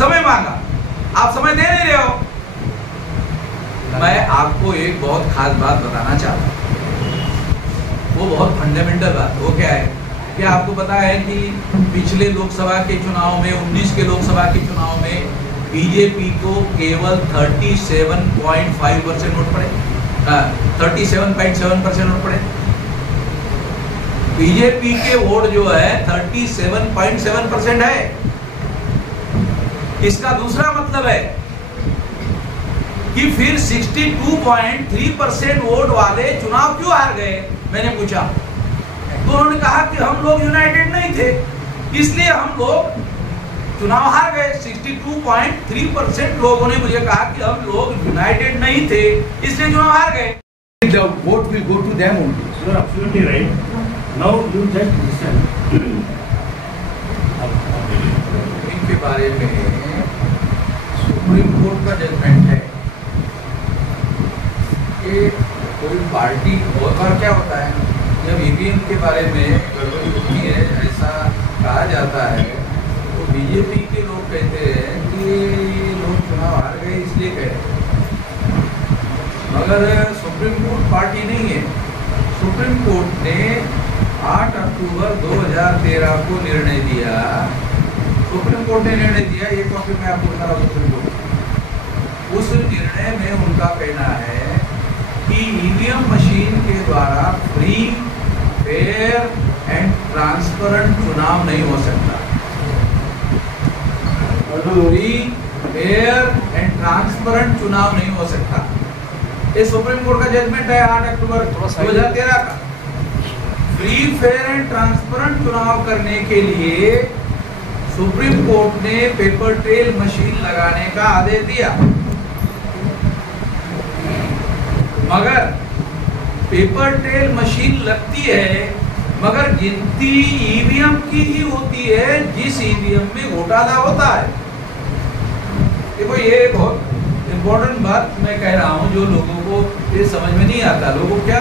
समय मांगा, आप समय दे नहीं रहे हो। मैं आपको एक बहुत खास बात बताना चाहता हूँ, वो बहुत फंडामेंटल बात। वो क्या है? क्या आपको पता है कि पिछले लोकसभा के चुनाव में, 19 के लोकसभा के चुनाव में बीजेपी को केवल 37.5% वोट पड़े, 37.7% वोट पड़े। बीजेपी के वोट जो है 37.7% है। इसका दूसरा मतलब है कि फिर 62.3% वोट वाले चुनाव क्यों हार गए? मैंने पूछा तो उन्होंने कहा कि हम लोग यूनाइटेड नहीं थे, इसलिए हम लोग चुनाव हार गए। 62.3% लोगों ने मुझे कहा कि हम लोग यूनाइटेड नहीं थे, इसलिए चुनाव हार गए। The vote will go to them only. You are absolutely right. Now you just listen. इनके बारे में सुप्रीम कोर्ट का जजमेंट है कि कोई पार्टी, और क्या होता है जब ईवीएम के बारे में गड़बड़ी होती है, ऐसा कहा जाता है, तो बीजेपी के लोग कहते हैं कि लोग चुनाव हार गए इसलिए कह रहे हैं, मगर सुप्रीम कोर्ट पार्टी नहीं है। सुप्रीम कोर्ट ने 8 अक्टूबर 2013 को निर्णय दिया। सुप्रीम कोर्ट ने निर्णय दिया, ये कॉपी मैं आपको बता रहा हूँ सुप्रीम कोर्ट। उस निर्णय में उनका कहना है कि ईवीएम मशीन के द्वारा फ्री, फेयर एंड ट्रांसपेरेंट चुनाव नहीं हो सकता। फ्री, फेयर एंड ट्रांसपेरेंट चुनाव नहीं हो सकता। ये सुप्रीम कोर्ट का जजमेंट है 8 अक्टूबर 2013 का। फ्री, फेयर एंड ट्रांसपेरेंट चुनाव करने के लिए सुप्रीम कोर्ट ने पेपर ट्रेल मशीन लगाने का आदेश दिया, मगर पेपर ट्रेल मशीन लगती है, मगर गिनती ईवीएम की ही होती है जिस ईवीएम में घोटाला होता है। देखो ये बहुत इम्पोर्टेंट बात मैं कह रहा हूँ, जो लोगों को ये समझ में नहीं आता। लोग क्या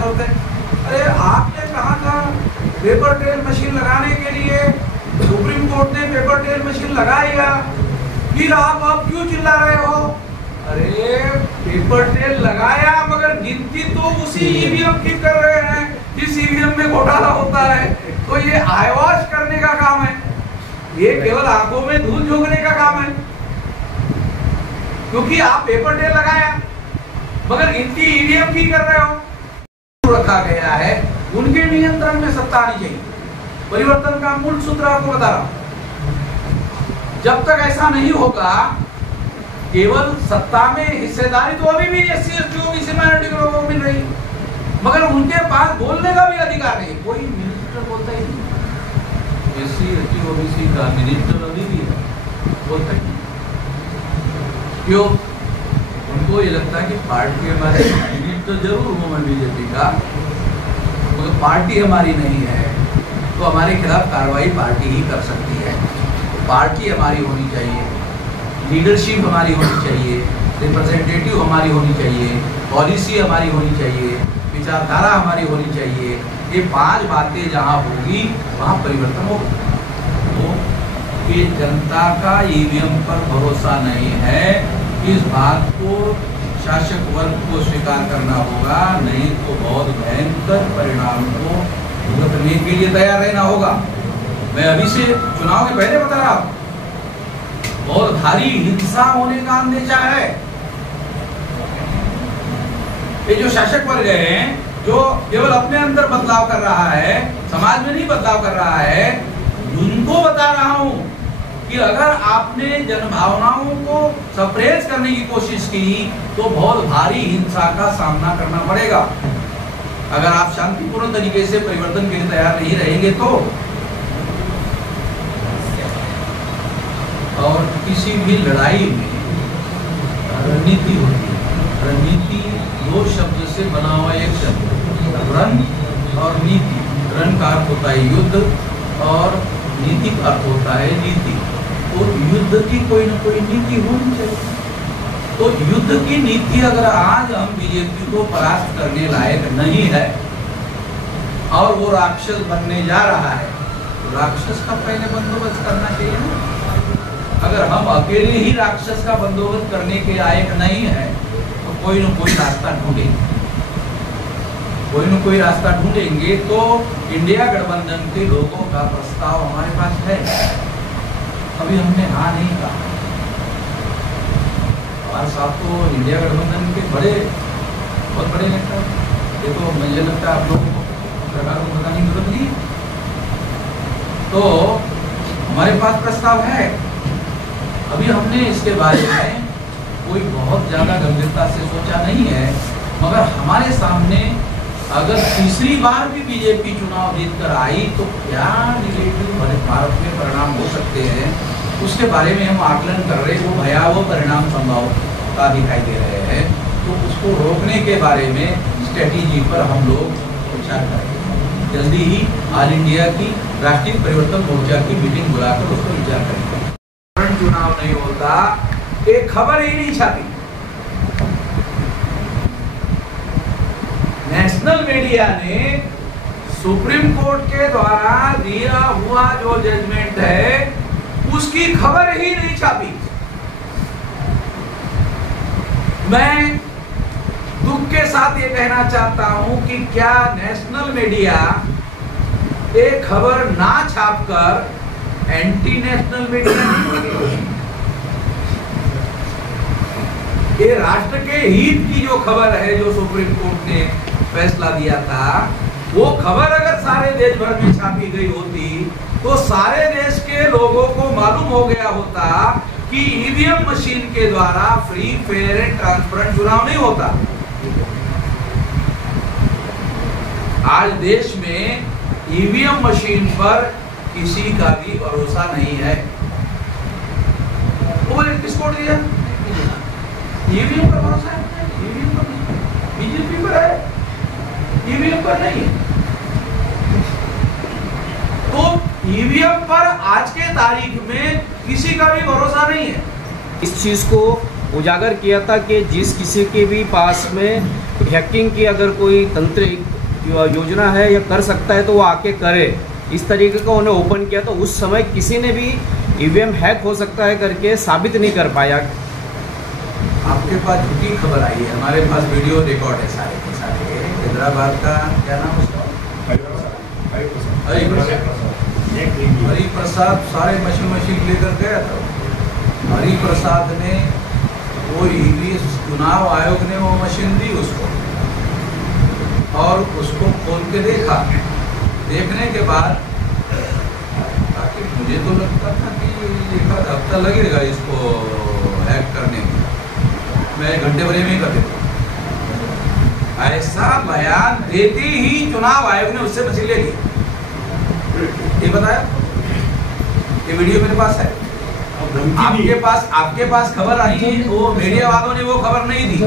सोचते हैं, अरे आपने कहा था पेपर ट्रेल मशीन लगाने के लिए, सुप्रीम कोर्ट ने पेपर ट्रेल मशीन लगाएगा, फिर आप क्यों चिल्ला रहे हो? अरे पेपर ट्रेल लगाया, मगर गिनती तो उसी ईवीएम की कर रहे हैं जिस ईवीएम में घोटाला होता है। तो ये आईवॉश करने का काम है, ये केवल आंखों में धूल झोंकने का काम है, क्योंकि आप पेपर ट्रेल लगाया मगर गिनती ईवीएम की कर रहे हो। रखा गया है, उनके नियंत्रण में सत्ता आनी चाहिए। परिवर्तन का मूल सूत्र आपको बता रहा हूं, जब तक ऐसा नहीं होगा, केवल सत्ता में हिस्सेदारी तो अभी भी एससी, एसटी, ओबीसी, माइनॉरिटी के लोगों को मिल रही, मगर उनके पास बोलने का भी अधिकार नहीं। कोई मिनिस्टर बोलता ही नहीं, एससी, एसटी, ओबीसी का मिनिस्टर अभी भी बोलता ही नहीं। क्यों? उनको ये लगता है कि पार्टी हमारी, मिनिस्टर जरूर हूँ मैं बीजेपी का, मगर पार्टी हमारी नहीं है, तो हमारे खिलाफ कार्रवाई पार्टी ही कर सकती है। पार्टी हमारी होनी चाहिए, लीडरशिप हमारी होनी चाहिए, रिप्रेजेंटेटिव हमारी होनी चाहिए, पॉलिसी हमारी होनी चाहिए, विचारधारा हमारी होनी चाहिए। ये 5 बातें जहाँ होगी वहाँ परिवर्तन होगा। तो ये जनता का ईवीएम पर भरोसा नहीं है, इस बात को शासक वर्ग को स्वीकार करना होगा, नहीं तो बहुत भयंकर परिणाम को भुगतने के लिए तैयार रहना होगा। मैं अभी से चुनाव के पहले बता रहा हूँ, बहुत भारी हिंसा होने का अंदेशा है। ये जो शासक वर्ग है, जो केवल अपने अंदर बदलाव कर रहा है, समाज में नहीं बदलाव कर रहा है, उनको बता रहा हूं कि अगर आपने जनभावनाओं को सप्रेस करने की कोशिश की तो बहुत भारी हिंसा का सामना करना पड़ेगा। अगर आप शांतिपूर्ण तरीके से परिवर्तन के लिए तैयार नहीं रहेंगे तो। और किसी भी लड़ाई में रणनीति होती है। रणनीति 2 शब्द से बना हुआ एक शब्द, रण और नीति। रण का अर्थ होता है युद्ध और नीति का अर्थ होता है नीति। तो युद्ध की कोई न कोई नीति होनी चाहिए। तो युद्ध की नीति अगर आज हम बीजेपी को परास्त करने लायक नहीं है और वो राक्षस बनने जा रहा है, तो राक्षस का पहले बंदोबस्त करना चाहिए ना। अगर हम अकेले ही राक्षस का बंदोबस्त करने के लायक नहीं है तो कोई न कोई रास्ता ढूंढेंगे, कोई न कोई रास्ता ढूंढेंगे। तो इंडिया गठबंधन के लोगों का प्रस्ताव हमारे पास है, अभी हमने हाँ नहीं कहा। हमारे साथ तो इंडिया गठबंधन के बहुत बड़े नेता, ये तो मुझे लगता है आप लोगों को सरकार को बताने की जरूरत नहीं। तो हमारे पास प्रस्ताव है, अभी हमने इसके बारे में कोई बहुत ज्यादा गंभीरता से सोचा नहीं है, मगर हमारे सामने अगर तीसरी बार भी बीजेपी चुनाव जीतकर आई तो क्या निगेटिव भारत में परिणाम हो सकते हैं, उसके बारे में हम आकलन कर रहे हैं। वो भयावह परिणाम संभवता दिखाई दे रहे हैं, तो उसको रोकने के बारे में स्ट्रेटेजी पर हम लोग विचार करेंगे। जल्दी ही ऑल इंडिया की राष्ट्रीय परिवर्तन मोर्चा की मीटिंग बुलाकर उस पर विचार करेंगे। चुनाव नहीं होता, एक खबर ही नहीं छापी। नेशनल मीडिया ने सुप्रीम कोर्ट के द्वारा दिया हुआ जो जजमेंट है उसकी खबर ही नहीं छापी। मैं दुख के साथ ये कहना चाहता हूं कि क्या नेशनल मीडिया एक खबर ना छापकर एंटी नेशनल मीडिया, ये राष्ट्र के हित की जो खबर है, जो सुप्रीम कोर्ट ने फैसला दिया था, वो खबर अगर सारे देश भर में छापी गई होती तो सारे देश के लोगों को मालूम हो गया होता कि ईवीएम मशीन के द्वारा फ्री, फेयर एंड ट्रांसपेरेंट चुनाव नहीं होता। आज देश में ईवीएम मशीन पर किसी का भी भरोसा नहीं है। वो बोले किसको दिया? ईवीएम पर भरोसा है, ईवीएम पर बीजेपी पर है, ईवीएम पर नहीं। तो ईवीएम पर आज के तारीख में किसी का भी भरोसा नहीं है। इस चीज को उजागर किया था कि जिस किसी के भी पास में हैकिंग की अगर कोई तंत्रिक योजना है या कर सकता है तो वो आके करे, इस तरीके का उन्हें ओपन किया। तो उस समय किसी ने भी ईवीएम हैक हो सकता है करके साबित नहीं कर पाया। आपके पास झूठी खबर आई है, हमारे पास वीडियो रिकॉर्ड है सारे के सारे। हैदराबाद का क्या नाम उसका? हरि प्रसाद सारे मशीन लेकर गया था। हरि प्रसाद ने वो चुनाव आयोग ने वो मशीन दी उसको और उसको खोल के देखा। देखने के बाद मुझे तो लगता था कि एक हफ्ता लगेगा इसको हैक करने में, मैं घंटे भर में ही कर देता। ऐसा बयान देते ही चुनाव आयोग ने उससे मशीन ले ली। ये बताया, ये वीडियो मेरे पास है। आपके पास खबर आई है, वो मीडिया वालों ने वो खबर नहीं दी।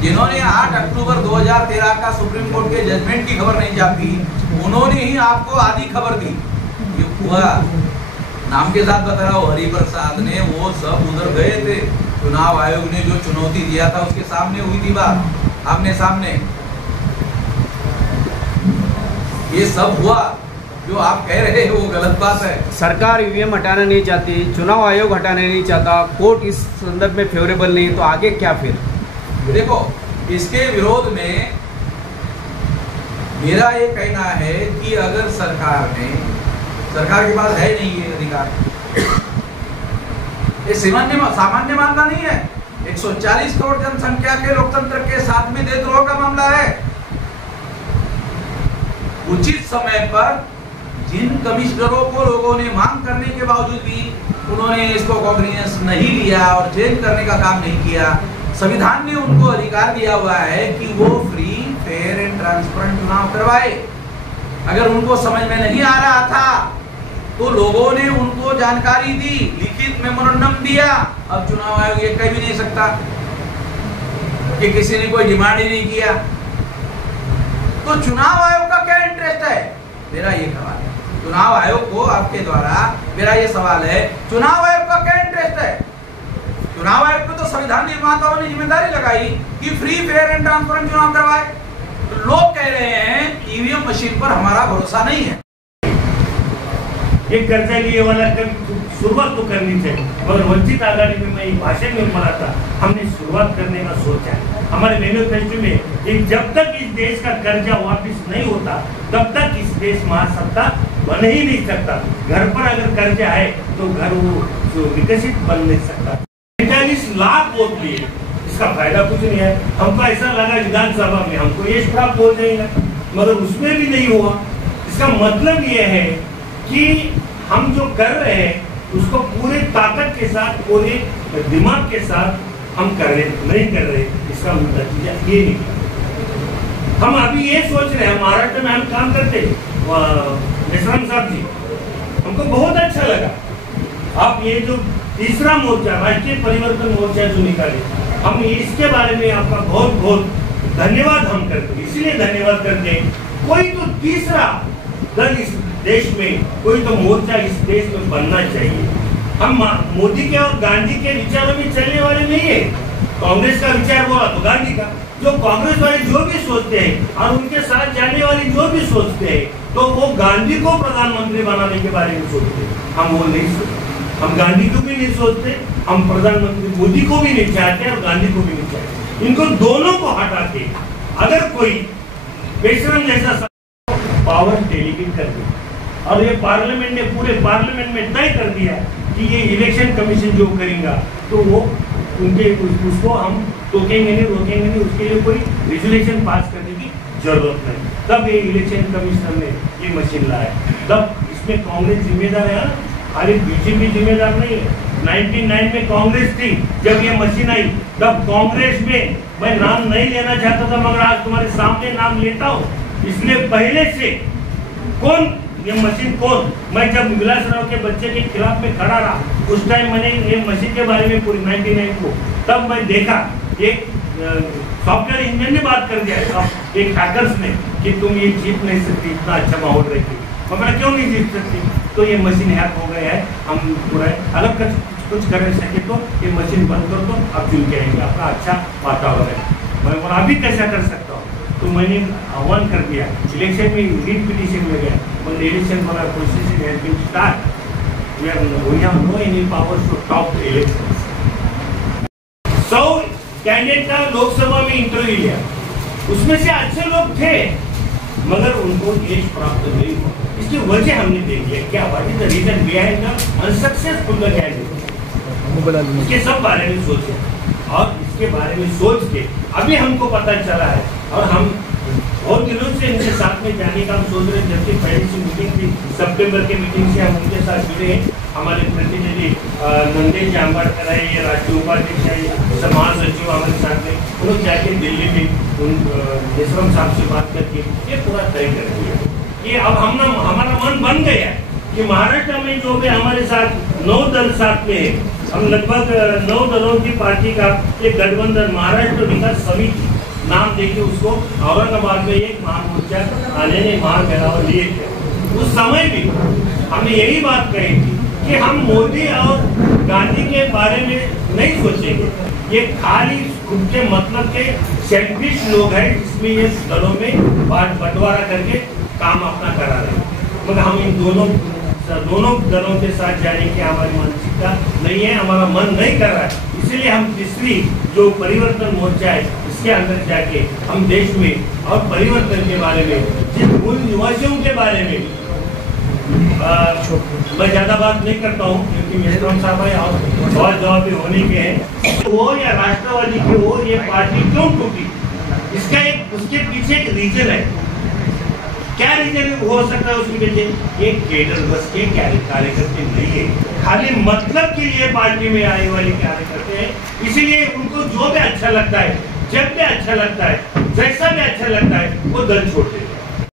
जिन्होंने 8 अक्टूबर 2013 का सुप्रीम कोर्ट के जजमेंट की खबर नहीं छापी, उन्होंने ही आपको आधी खबर दी। ये हुआ नाम के साथ बता रहा हूँ, हरि प्रसाद ने वो सब उधर गए थे। चुनाव आयोग ने जो चुनौती दिया था उसके सामने हुई थी बात, आमने सामने। ये सब हुआ जो आप कह रहे हैं वो गलत बात है। सरकार ईवीएम हटाना नहीं चाहती, चुनाव आयोग हटाना नहीं चाहता, कोर्ट इस संदर्भ में फेवरेबल नहीं, तो आगे क्या फिर? देखो, इसके विरोध में मेरा ये कहना है कि अगर सरकार के पास है नहीं ये अधिकार, ये सामान्य मामला नहीं है। 140 करोड़ जनसंख्या के लोकतंत्र के साथ में देशद्रोह का मामला है। उचित समय पर जिन कमिश्नरों को लोगों ने मांग करने के बावजूद भी उन्होंने इसको कॉग्निजेंस नहीं लिया और चेंज करने का काम नहीं किया, संविधान ने उनको अधिकार दिया हुआ है कि वो फ्री, फेयर एंड ट्रांसपेरेंट चुनाव करवाए। अगर उनको समझ में नहीं आ रहा था तो लोगों ने उनको जानकारी दी, लिखित मेमोरेंडम दिया। अब चुनाव आयोग ये कह भी नहीं सकता कि किसी ने कोई डिमांड ही नहीं किया। तो चुनाव आयोग का क्या इंटरेस्ट है? मेरा ये सवाल है। चुनाव आयोग को आपके द्वारा मेरा ये सवाल है, चुनाव आयोग का क्या इंटरेस्ट है? चुनाव आयोग को तो संविधान निर्माताओं ने जिम्मेदारी लगाई कि फ्री, फेयर एंड ट्रांसपेरेंट चुनाव करवाए। तो लोग कह रहे हैं ईवीएम मशीन पर हमारा भरोसा नहीं है। ये कर्जा लिए वाला शुरुआत तो करनी चाहिए, मगर वंचित आघाड़ी में मैं एक भाषण में बोला था, हमने शुरुआत करने का सोचा है। हमारे मैनिफेस्टो में जब तक इस देश का कर्जा वापिस नहीं होता तब तक इस देश महासत्ता बन ही नहीं सकता। घर पर अगर कर्जा है तो घर वो विकसित बन नहीं सकता। 45 लाख वोट लिए, इसका फायदा कुछ नहीं है। हमको ऐसा लगा विधानसभा में हमको यश प्राप्त हो जाएगा, मगर उसमें भी नहीं हुआ। इसका मतलब ये है कि हम जो कर रहे हैं उसको पूरे ताकत के साथ, पूरे दिमाग के साथ हम कर रहे नहीं कर रहे, इसका नतीजा ये निकला। हम अभी ये सोच रहे हैं, महाराष्ट्र में हम काम करते मेश्राम साहब जी, हमको बहुत अच्छा लगा। आप ये जो तीसरा मोर्चा, राष्ट्रीय परिवर्तन मोर्चा जो निकाले, हम इसके बारे में आपका बहुत बहुत धन्यवाद हम करते। इसलिए धन्यवाद करते हैं, कोई तो तीसरा दल इस देश में, कोई तो मोर्चा इस देश में बनना चाहिए। हम मोदी के और गांधी के विचारों में चलने वाले नहीं है। कांग्रेस का विचार बोला तो गांधी का, जो कांग्रेस वाले जो भी सोचते हैं और उनके साथ जाने वाले जो भी सोचते हैं, तो वो गांधी को प्रधानमंत्री बनाने के बारे में सोचते हैं। हम वो नहीं सोचते, हम गांधी को भी नहीं सोचते, हम प्रधानमंत्री मोदी को भी नहीं चाहते और गांधी को भी नहीं चाहते। इनको दोनों को हटा के अगर कोई बेशरम जैसा पावर डेलीगेट कर दिया और ये पार्लियामेंट ने पूरे पार्लियामेंट में तय कर दिया कि ये इलेक्शन कमीशन जो करेगा तो वो उनके उसको हम टोकेंगे नहीं, रोकेंगे नहीं, उसके लिए कोई रेजुलेशन पास करने की जरूरत नहीं। तब ये इलेक्शन कमीशन ने ये मशीन लाया, तब इसमें कांग्रेस जिम्मेदार है, खाली बीजेपी जिम्मेदार नहीं है। 99 में कांग्रेस थी जब ये मशीन आई, तब कांग्रेस में मैं नाम नहीं लेना चाहता था, मगर आज तुम्हारे सामने नाम लेता हूँ। इसलिए पहले से कौन ये मशीन कौन, मैं जब विलासराव के बच्चे के खिलाफ में खड़ा रहा, उस टाइम मैंने ये मशीन के बारे में पूरी 99 को तब मैं देखा, एक सॉफ्टवेयर इंजीनियर ने बात कर दिया, एक हैकर्स ने, कि तुम ये जीत नहीं सकती, इतना अच्छा माहौल रहेगी। मैं क्यों नहीं जीत सकती? तो ये मशीन हैक हो गया है, हम पूरा अलग कुछ कर सके तो ये मशीन बंद कर दो, अब चुन के आएंगे, अपना अच्छा वातावरण है। मैं बोला अभी कैसा कर सकता हूँ, तो मैंने आह्वान कर दिया, इलेक्शन में रीट पिटीशन में गया, इलेक्शन वाला process has been start, we have no any powers to stop the elections. 100 candidate का लोकसभा में इंटरव्यू लिया, उसमें से अच्छे लोग थे मगर उनको एज प्राप्त नहीं हुआ। इसकी वजह हमने देख लिया, क्या what is the reason behind the unsuccessful candidate, इसके सब बारे में सोचे और इसके बारे में सोच के अभी हमको पता चला है और हम बहुत दिनों से इनके साथ में जाने का हम सोच रहे हैं। जबकि पहली सी मीटिंग थी सितंबर के मीटिंग से हम उनके साथ जुड़े हैं। हमारे प्रतिनिधि नंदेश जामवाड़कर है, ये राष्ट्रीय उपाध्यक्ष है, समाज सचिव हमारे साथ में, वो लोग जाके दिल्ली में उन मेश्राम साहब से बात करके ये पूरा तय कर दिया कि अब हमारा मन बन गया है कि महाराष्ट्र में जो भी हमारे साथ 9 दल साथ में है, हम लगभग 9 दलों की पार्टी का एक गठबंधन महाराष्ट्र विकास समिति नाम देके उसको औरंगाबाद में एक महामोर्चा आने ने महामेलावा लिए थे। उस समय भी हमने यही बात कही थी कि हम मोदी और गांधी के बारे में नहीं सोचेंगे, ये खाली खुद के मतलब के सेल्फिश लोग हैं, इसमें ये दलों में बंटवारा करके काम अपना करा रहे हैं। मगर हम इन दोनों दलों के साथ जाने की हमारी मानसिकता नहीं है, हमारा मन नहीं कर रहा है। इसलिए हम तीसरी जो परिवर्तन मोर्चा है इसके अंदर जाके हम देश में और परिवर्तन के बारे में, जिन मूल निवासियों के बारे में मैं ज्यादा बात नहीं करता हूँ क्योंकि मेश्राम साहब और बहुत जवाब होने के हैं, वो या राष्ट्रवादी की हो, ये पार्टी क्यों टूटी, इसका एक उसके पीछे एक रीजन है। क्या रीजन हो सकता है उसके पीछे? ये केडर बस के कार्यकर्ते नहीं है, खाली मतलब के लिए पार्टी में आने वाले कार्यकर्ते हैं। इसीलिए उनको जो भी अच्छा लगता है, जब भी अच्छा लगता है, जैसा भी अच्छा लगता है, वो दल छोड़ देते हैं।